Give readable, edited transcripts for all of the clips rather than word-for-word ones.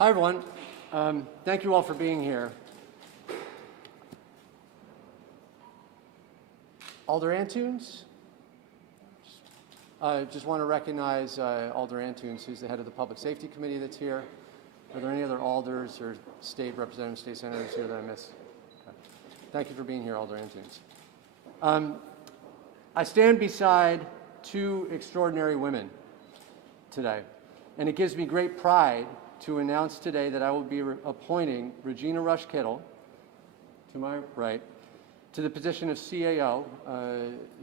Hi, everyone. Thank you all for being here. Alder Antunes? I just want to recognize Alder Antunes, who's the head of the Public Safety Committee that's here. Are there any other alders or state representatives, state senators here that I missed? Okay. Thank you for being here, Alder Antunes. I stand beside two extraordinary women today, and it gives me great pride to announce today that I will be appointing Regina Rush-Kittle, to my right, to the position of CAO,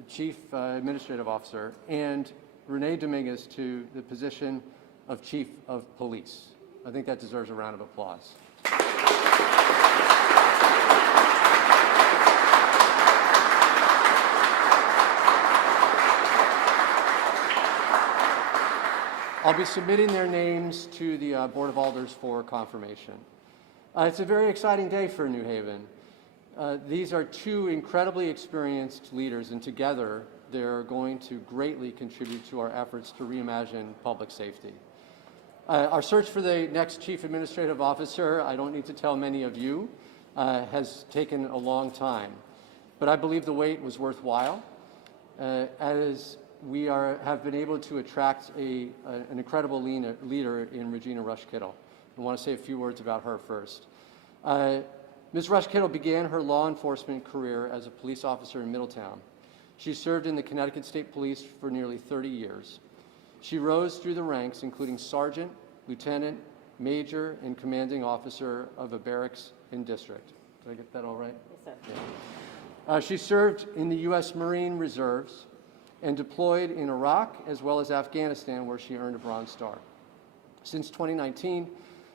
Chief Administrative Officer, and Renee Dominguez to the position of Chief of Police. I think that deserves a round of applause. I'll be submitting their names to the Board of Alders for confirmation. It's a very exciting day for New Haven. These are two incredibly experienced leaders, and together they're going to greatly contribute to our efforts to reimagine public safety. Our search for the next Chief Administrative Officer, I don't need to tell many of you, has taken a long time. But I believe the wait was worthwhile, as we have been able to attract an incredible leader in Regina Rush-Kittle. I want to say a few words about her first. Ms. Rush-Kittle began her law enforcement career as a police officer in Middletown. She served in the Connecticut State Police for nearly 30 years. She rose through the ranks, including sergeant, lieutenant, major, and commanding officer of a barracks and district. Did I get that all right? Yes, sir. Yeah. She served in the U.S. Marine Reserves and deployed in Iraq as well as Afghanistan, where she earned a Bronze Star. Since 2019,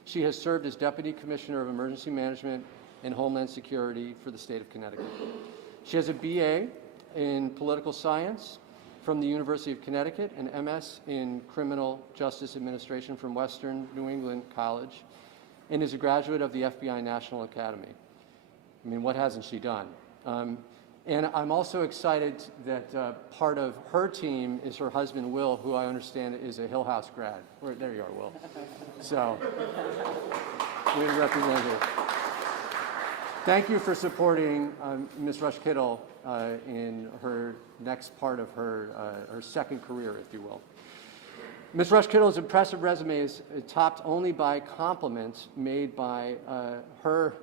she has served as Deputy Commissioner of Emergency Management and Homeland Security for the state of Connecticut. She has a BA in Political Science from the University of Connecticut, an MS in Criminal Justice Administration from Western New England College, and is a graduate of the FBI National Academy. I mean, what hasn't she done? And I'm also excited that part of her team is her husband, Will, who I understand is a Hill House grad. There you are, Will. So, we represent you. Thank you for supporting Ms. Rush-Kittle in her next part of her second career, if you will. Ms. Rush-Kittle's impressive resume is topped only by compliments made by her,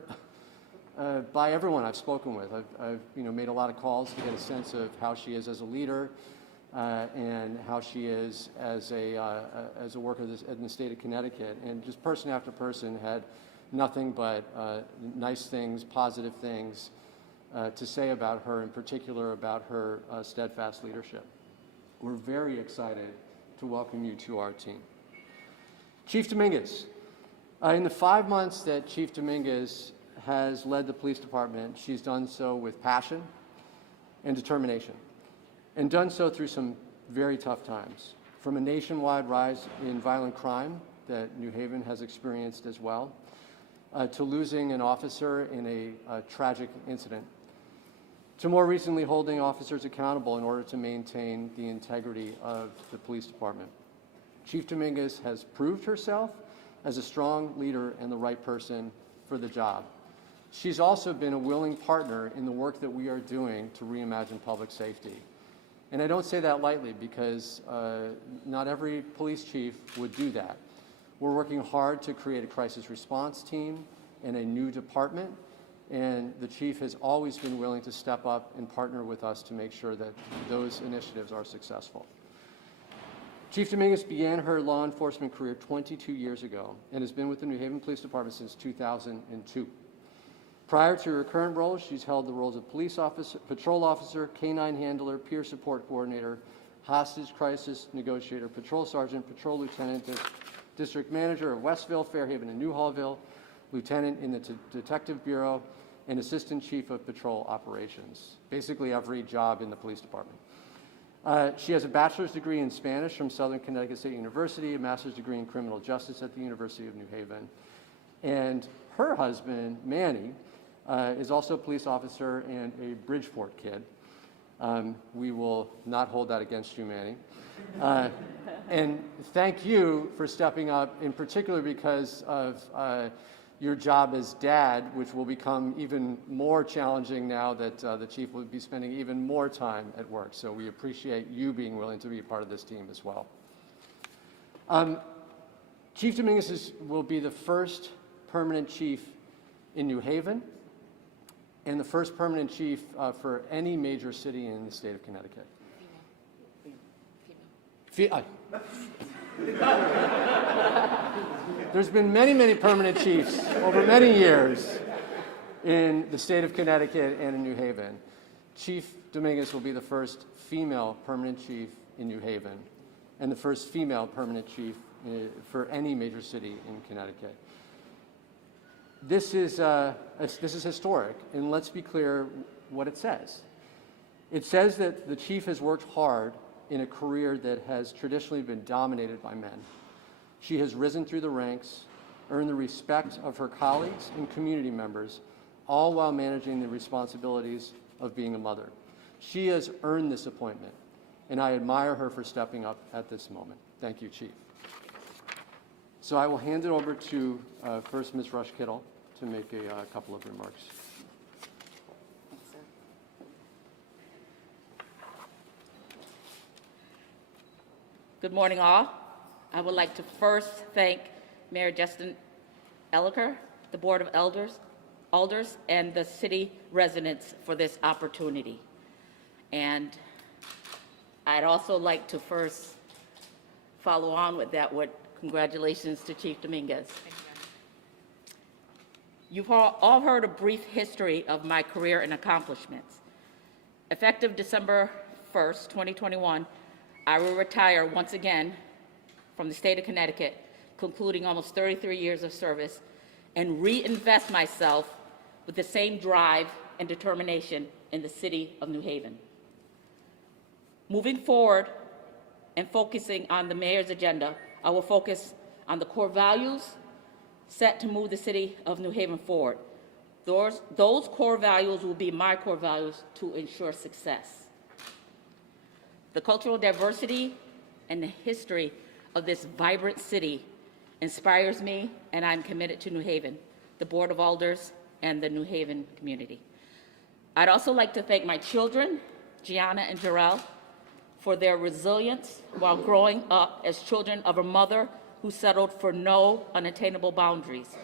by everyone I've spoken with. I've made a lot of calls to get a sense of how she is as a leader and how she is as a worker in the state of Connecticut. And just person after person had nothing but nice things, positive things to say about her, in particular about her steadfast leadership. We're very excited to welcome you to our team. Chief Dominguez. In the 5 months that Chief Dominguez has led the police department, she's done so with passion and determination, and done so through some very tough times, from a nationwide rise in violent crime that New Haven has experienced as well, to losing an officer in a tragic incident, to more recently holding officers accountable in order to maintain the integrity of the police department. Chief Dominguez has proved herself as a strong leader and the right person for the job. She's also been a willing partner in the work that we are doing to reimagine public safety. And I don't say that lightly, because not every police chief would do that. We're working hard to create a crisis response team and a new department, and the chief has always been willing to step up and partner with us to make sure that those initiatives are successful. Chief Dominguez began her law enforcement career 22 years ago and has been with the New Haven Police Department since 2002. Prior to her current role, she's held the roles of police officer, patrol officer, canine handler, peer support coordinator, hostage crisis negotiator, patrol sergeant, patrol lieutenant, district manager of Westville, Fairhaven, and New Hallville, lieutenant in the Detective Bureau, and assistant chief of patrol operations. Basically every job in the police department. She has a bachelor's degree in Spanish from Southern Connecticut State University, a master's degree in criminal justice at the University of New Haven. And her husband, Manny, is also a police officer and a Bridgeport kid. We will not hold that against you, Manny. And thank you for stepping up, in particular because of your job as dad, which will become even more challenging now that the chief will be spending even more time at work. So we appreciate you being willing to be a part of this team as well. Chief Dominguez will be the first permanent chief in New Haven and the first permanent chief for any major city in the state of Connecticut. There's been many, many permanent chiefs over many years in the state of Connecticut and in New Haven. Chief Dominguez will be the first female permanent chief in New Haven and the first female permanent chief for any major city in Connecticut. This is historic, and let's be clear what it says. It says that the chief has worked hard in a career that has traditionally been dominated by men. She has risen through the ranks, earned the respect of her colleagues and community members, all while managing the responsibilities of being a mother. She has earned this appointment, and I admire her for stepping up at this moment. Thank you, Chief. So I will hand it over to first Ms. Rush-Kittle to make a couple of remarks. Good morning, all. I would like to first thank Mayor Elicker, the Board of Alders, and the city residents for this opportunity. And I'd also like to first follow on with that with congratulations to Chief Dominguez. You've all heard a brief history of my career and accomplishments. Effective December 1st, 2021, I will retire once again from the state of Connecticut, concluding almost 33 years of service, and reinvest myself with the same drive and determination in the city of New Haven. Moving forward and focusing on the mayor's agenda, I will focus on the core values set to move the city of New Haven forward. Those core values will be my core values to ensure success. The cultural diversity and the history of this vibrant city inspires me, and I'm committed to New Haven, the Board of Alders, and the New Haven community. I'd also like to thank my children, Gianna and Jarrell, for their resilience while growing up as children of a mother who settled for no unattainable boundaries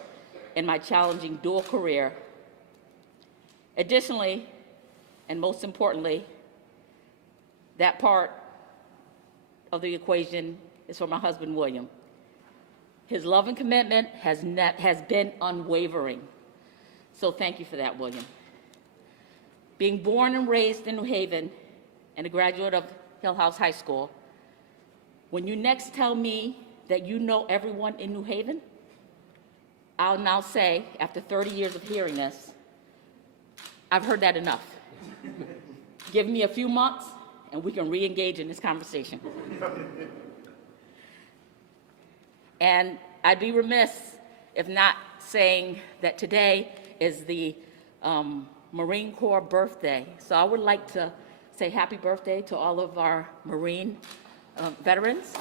in my challenging dual career. Additionally, and most importantly, that part of the equation is for my husband, William. His love and commitment has been unwavering. So thank you for that, William. Being born and raised in New Haven and a graduate of Hill House High School, when you next tell me that you know everyone in New Haven, I'll now say, after 30 years of hearing this, I've heard that enough. Give me a few months and we can re-engage in this conversation. And I'd be remiss if not saying that today is the Marine Corps birthday. So I would like to say happy birthday to all of our Marine veterans.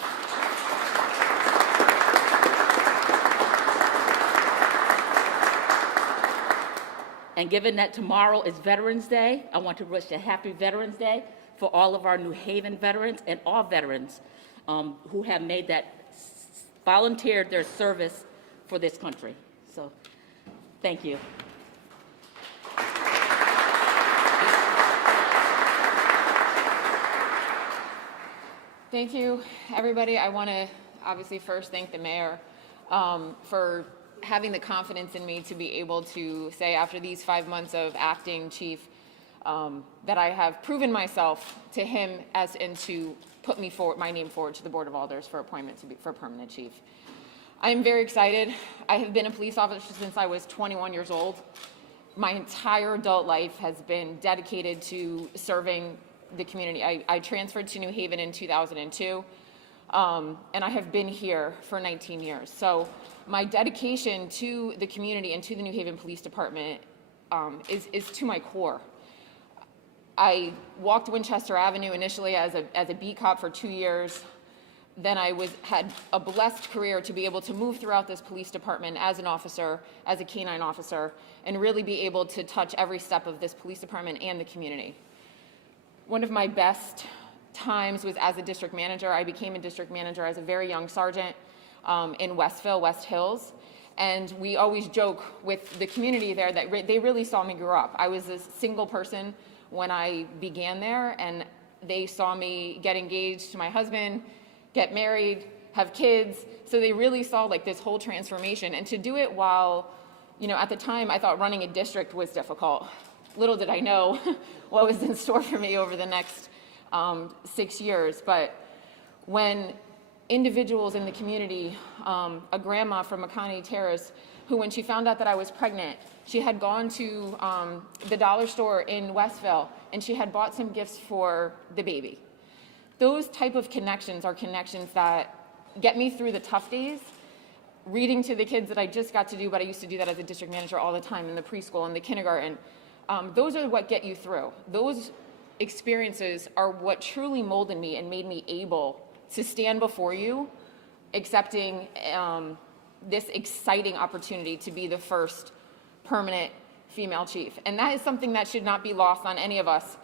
And given that tomorrow is Veterans Day, I want to wish a happy Veterans Day for all of our New Haven veterans and all veterans who have made that, volunteered their service for this country. So, thank you. Thank you, everybody. I want to obviously first thank the mayor for having the confidence in me to be able to say after these 5 months of acting chief that I have proven myself to him as and to put me forward, my name forward to the Board of Alders for appointment to be for permanent chief. I am very excited. I have been a police officer since I was 21 years old. My entire adult life has been dedicated to serving the community. I transferred to New Haven in 2002, and I have been here for 19 years. So my dedication to the community and to the New Haven Police Department is to my core. I walked Winchester Avenue initially as a beat cop for 2 years. Then I had a blessed career to be able to move throughout this police department as an officer, as a canine officer, and really be able to touch every step of this police department and the community. One of my best times was as a district manager. I became a district manager as a very young sergeant in Westville, West Hills. And we always joke with the community there that they really saw me grow up. I was a single person when I began there, and they saw me get engaged to my husband, get married, have kids. So they really saw like this whole transformation. And to do it while, at the time I thought running a district was difficult. Little did I know what was in store for me over the next 6 years. But when individuals in the community, a grandma from McConney Terrace, who when she found out that I was pregnant, she had gone to the dollar store in Westville and she had bought some gifts for the baby. Those type of connections are connections that get me through the tough days. Reading to the kids that I just got to do, but I used to do that as a district manager all the time in the preschool and the kindergarten. Those are what get you through. Those experiences are what truly molded me and made me able to stand before you, accepting this exciting opportunity to be the first permanent female chief. And that is something that should not be lost on any of us.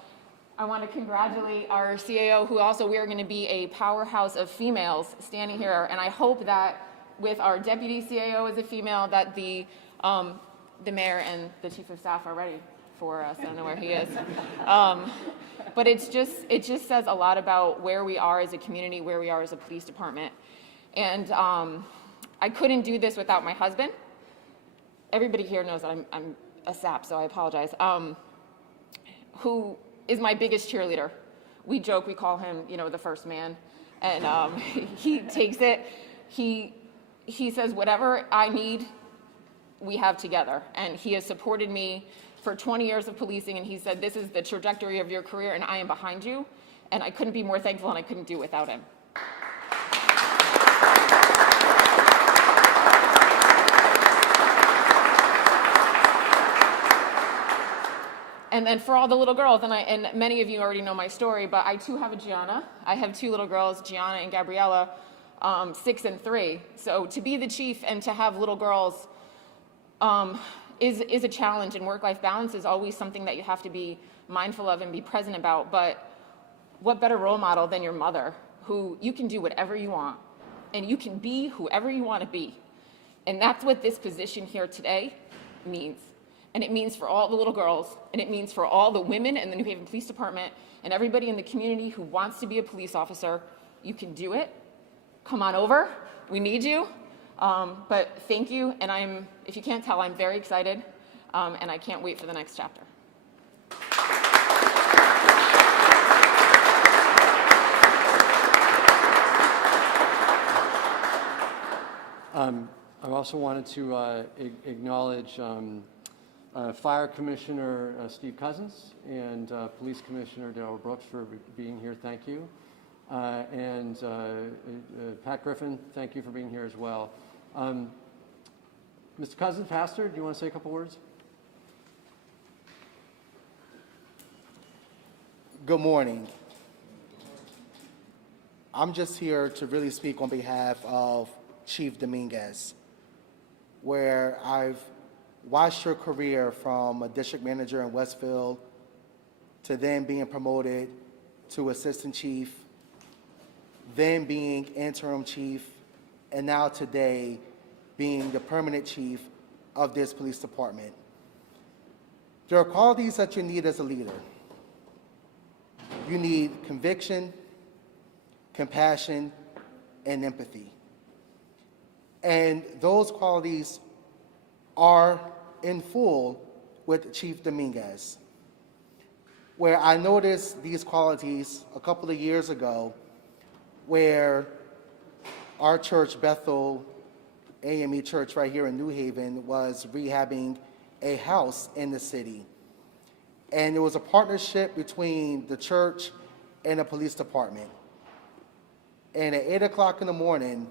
I want to congratulate our CAO, who also we are going to be a powerhouse of females standing here. And I hope that with our deputy CAO as a female, that the mayor and the chief of staff are ready for us. I don't know where he is. But it just says a lot about where we are as a community, where we are as a police department. And I couldn't do this without my husband. Everybody here knows that I'm a sap, so I apologize. Who is my biggest cheerleader. We joke, we call him, the first man. And he takes it. He says, whatever I need, we have together. And he has supported me for 20 years of policing, and he said, this is the trajectory of your career, and I am behind you. And I couldn't be more thankful, and I couldn't do it without him. And then for all the little girls, and many of you already know my story, but I too have a Gianna. I have 2 little girls, Gianna and Gabriella, 6 and 3. So to be the chief and to have little girls is a challenge, and work-life balance is always something that you have to be mindful of and be present about. But what better role model than your mother, who you can do whatever you want, and you can be whoever you want to be. And that's what this position here today means. And it means for all the little girls, and it means for all the women in the New Haven Police Department and everybody in the community who wants to be a police officer. You can do it. Come on over. We need you. But thank you, and if you can't tell, I'm very excited, and I can't wait for the next chapter. I also wanted to acknowledge Fire Commissioner Steve Cousins and Police Commissioner Darrell Brooks for being here. Thank you. And Pat Griffin, thank you for being here as well. Mr. Cousins, Pastor, do you want to say a couple words? Good morning. I'm just here to really speak on behalf of Chief Dominguez, where I've watched her career from a district manager in Westfield to then being promoted to assistant chief, then being interim chief, and now today being the permanent chief of this police department. There are qualities that you need as a leader. You need conviction, compassion, and empathy. And those qualities are in full with Chief Dominguez, where I noticed these qualities a couple of years ago, where our church, Bethel AME Church right here in New Haven, was rehabbing a house in the city. And it was a partnership between the church and the police department. And at 8 o'clock in the morning,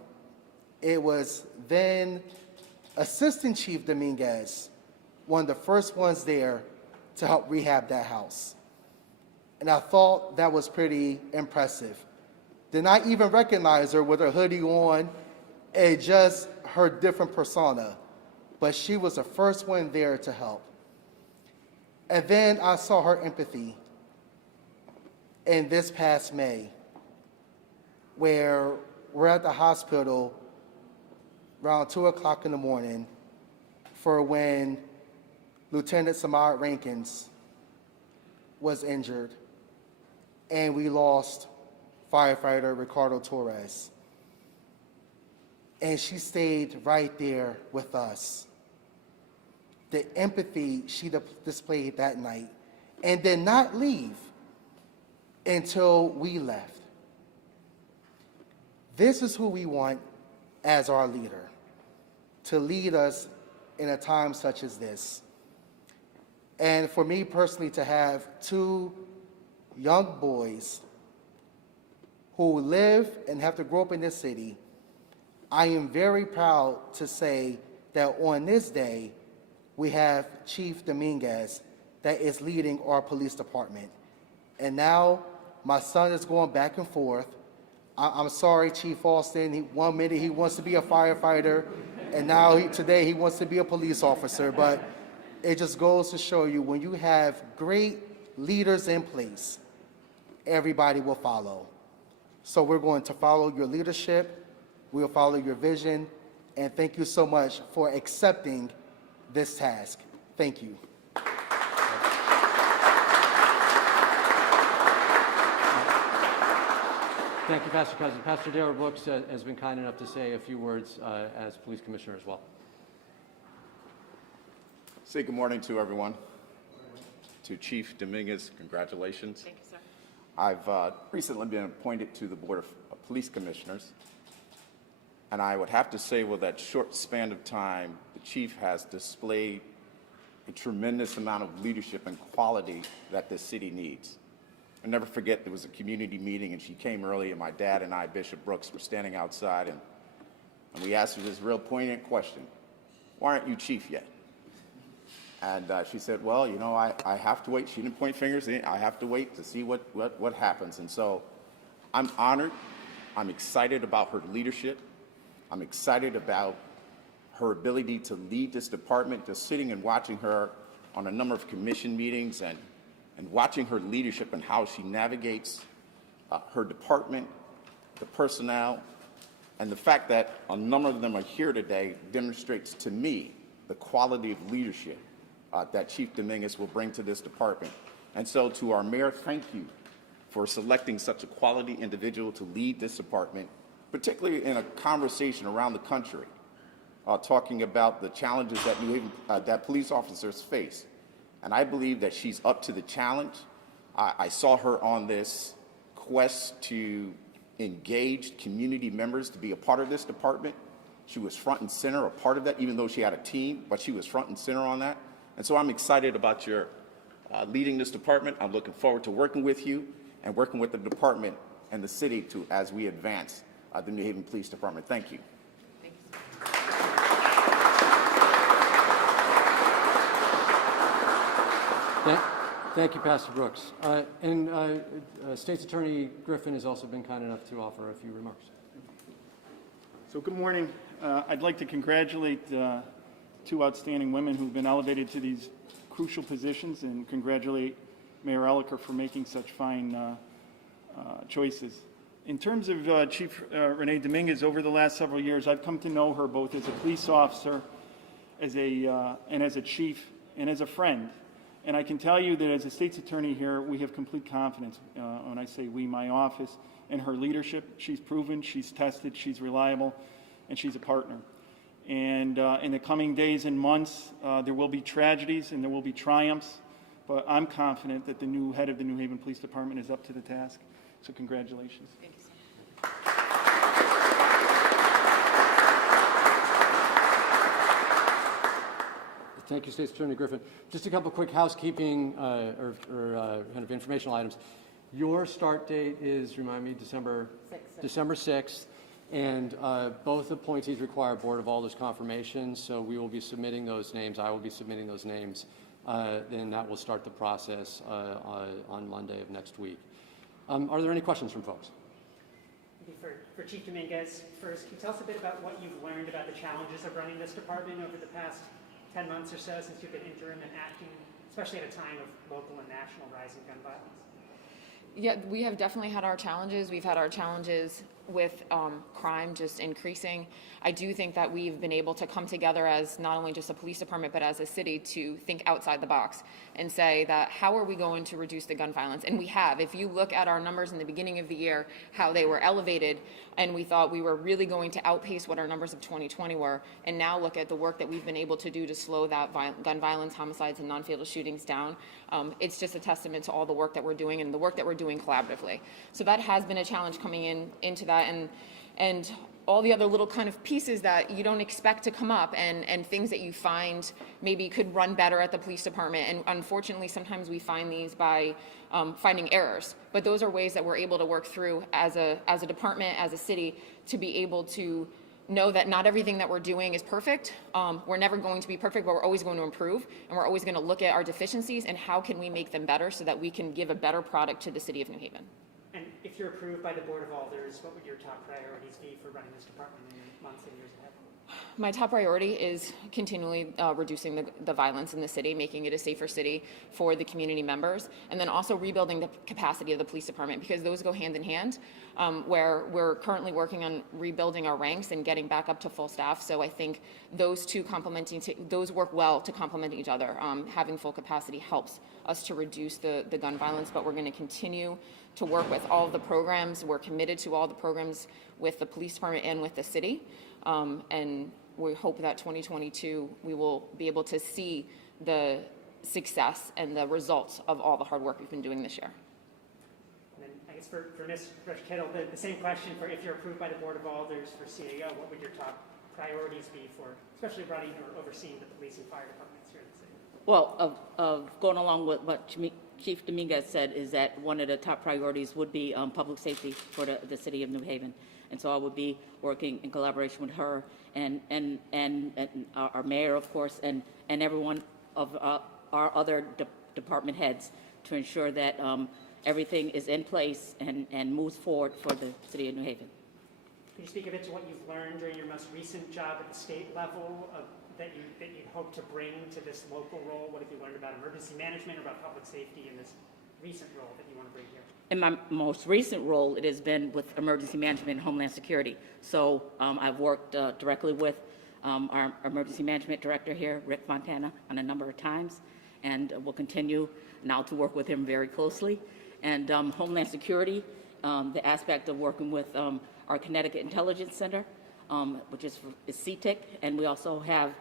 it was then Assistant Chief Dominguez, one of the first ones there to help rehab that house. and I thought that was pretty impressive. Did not even recognize her with her hoodie on and just her different persona, but she was the first one there to help. And then I saw her empathy in this past May, where we're at the hospital around 2 o'clock in the morning for when Lieutenant Samad Rankins was injured, and we lost firefighter Ricardo Torres. And she stayed right there with us. The empathy she displayed that night, and did not leave until we left. This is who we want as our leader, to lead us in a time such as this. And for me personally, to have two young boys who live and have to grow up in this city, I am very proud to say that on this day, we have Chief Dominguez that is leading our police department. And now my son is going back and forth. I'm sorry, Chief Alston, one minute he wants to be a firefighter, and now today he wants to be a police officer. But it just goes to show you, when you have great leaders in place, everybody will follow. So we're going to follow your leadership, we'll follow your vision, and thank you so much for accepting this task. Thank you. Thank you, Pastor Cousins. Pastor Darrell Brooks has been kind enough to say a few words as police commissioner as well. Say good morning to everyone. To Chief Dominguez, congratulations. Thank you, sir. I've recently been appointed to the Board of Police Commissioners, and I would have to say, with that short span of time, the chief has displayed a tremendous amount of leadership and quality that this city needs. I'll never forget, there was a community meeting, and she came early, and my dad and I, Bishop Brooks, were standing outside, and we asked her this real poignant question: why aren't you chief yet? And she said, well, you know, I have to wait. She didn't point fingers. I have to wait to see what happens. And so I'm honored. I'm excited about her leadership. I'm excited about her ability to lead this department. Just sitting and watching her on a number of commission meetings and watching her leadership and how she navigates her department, the personnel, and the fact that a number of them are here today demonstrates to me the quality of leadership that Chief Dominguez will bring to this department. And so to our mayor, thank you for selecting such a quality individual to lead this department, particularly in a conversation around the country, talking about the challenges that New Haven, that police officers face. And I believe that she's up to the challenge. I saw her on this quest to engage community members to be a part of this department. She was front and center, a part of that, even though she had a team, but she was front and center on that. And so I'm excited about your leading this department. I'm looking forward to working with you and working with the department and the city as we advance the New Haven Police Department. Thank you. Thank you, sir. Thank you, Pastor Brooks. And State's Attorney Griffin has also been kind enough to offer a few remarks. So good morning. I'd like to congratulate two outstanding women who've been elevated to these crucial positions, and congratulate Mayor Elicker for making such fine choices. In terms of Chief Renee Dominguez, over the last several years, I've come to know her both as a police officer, and as a chief, and as a friend. And I can tell you that as a state's attorney here, we have complete confidence, when I say we, my office, in her leadership. She's proven, she's tested, she's reliable, and she's a partner. And in the coming days and months, there will be tragedies and there will be triumphs, but I'm confident that the new head of the New Haven Police Department is up to the task. So congratulations. Thank you, sir. Thank you, State's Attorney Griffin. Just a couple quick housekeeping or kind of informational items. Your start date is, remind me, December 6th. And both appointees require Board of Alders confirmations, so we will be submitting those names. I will be submitting those names then that will start the process on Monday of next week. Are there any questions from folks? For Chief Dominguez, first, can you tell us a bit about what you've learned about the challenges of running this department over the past 10 months or so since you've been interim and acting, especially at a time of local and national rising gun violence? Yeah, we have definitely had our challenges. We've had our challenges with crime just increasing. I do think that we've been able to come together as not only just a police department, but as a city to think outside the box and say that how are we going to reduce the gun violence? And we have. If you look at our numbers in the beginning of the year, how they were elevated, and we thought we were really going to outpace what our numbers of 2020 were, and now look at the work that we've been able to do to slow that gun violence, homicides, and non-fatal shootings down. It's just a testament to all the work that we're doing and the work that we're doing collaboratively. So that has been a challenge coming into that, and all the other little kind of pieces that you don't expect to come up, and things that you find maybe could run better at the police department. And unfortunately, sometimes we find these by finding errors. But those are ways that we're able to work through as a department, as a city, to be able to know that not everything that we're doing is perfect. We're never going to be perfect, but we're always going to improve, and we're always going to look at our deficiencies and how can we make them better so that we can give a better product to the city of New Haven. And if you're approved by the Board of Alders, what would your top priorities be for running this department in the months and years ahead? My top priority is continually reducing the violence in the city, making it a safer city for the community members, and then also rebuilding the capacity of the police department, because those go hand in hand, where we're currently working on rebuilding our ranks and getting back up to full staff. So I think those two those work well to complement each other. Having full capacity helps us to reduce the gun violence, but we're going to continue to work with all of the programs. We're committed to all the programs with the police department and with the city. And we hope that 2022, we will be able to see the success and the results of all the hard work we've been doing this year. And then I guess for Ms. Rush-Kittle, the same question for if you're approved by the Board of Alders for CAO, what would your top priorities be for, especially running or overseeing the police and fire departments here in the city? Well, going along with what Chief Dominguez said, is that one of the top priorities would be public safety for the city of New Haven. And so I would be working in collaboration with her and our mayor, of course, and everyone of our other department heads to ensure that everything is in place and moves forward for the city of New Haven. Can you speak a bit to what you've learned during your most recent job at the state level that you'd hope to bring to this local role? What have you learned about emergency management or about public safety in this recent role that you want to bring here? In my most recent role, it has been with emergency management and homeland security. So I've worked directly with our emergency management director here, Rick Fontana, on a number of times, and will continue now to work with him very closely. And homeland security, the aspect of working with our Connecticut Intelligence Center, which is CTIC, and we also have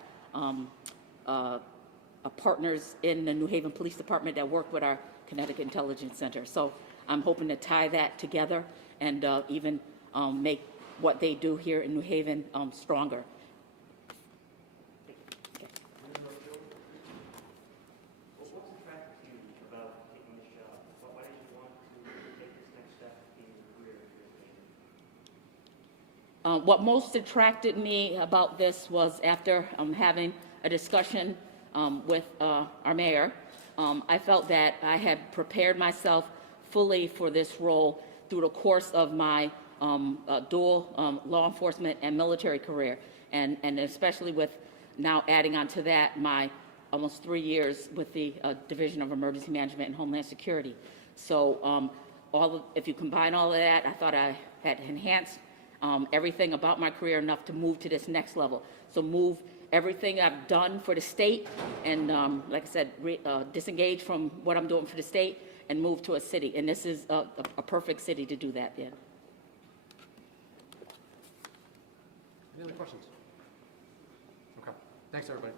partners in the New Haven Police Department that work with our Connecticut Intelligence Center. So I'm hoping to tie that together and even make what they do here in New Haven stronger. What's attracted you about taking this job? Why did you want to take this next step in your career? What most attracted me about this was after having a discussion with our mayor, I felt that I had prepared myself fully for this role through the course of my dual law enforcement and military career, and especially with now adding on to that my almost 3 years with the Division of Emergency Management and Homeland Security. So if you combine all of that, I thought I had enhanced everything about my career enough to move to this next level. So move everything I've done for the state and, like I said, disengage from what I'm doing for the state and move to a city. And this is a perfect city to do that in. Any other questions? Okay. Thanks, everybody.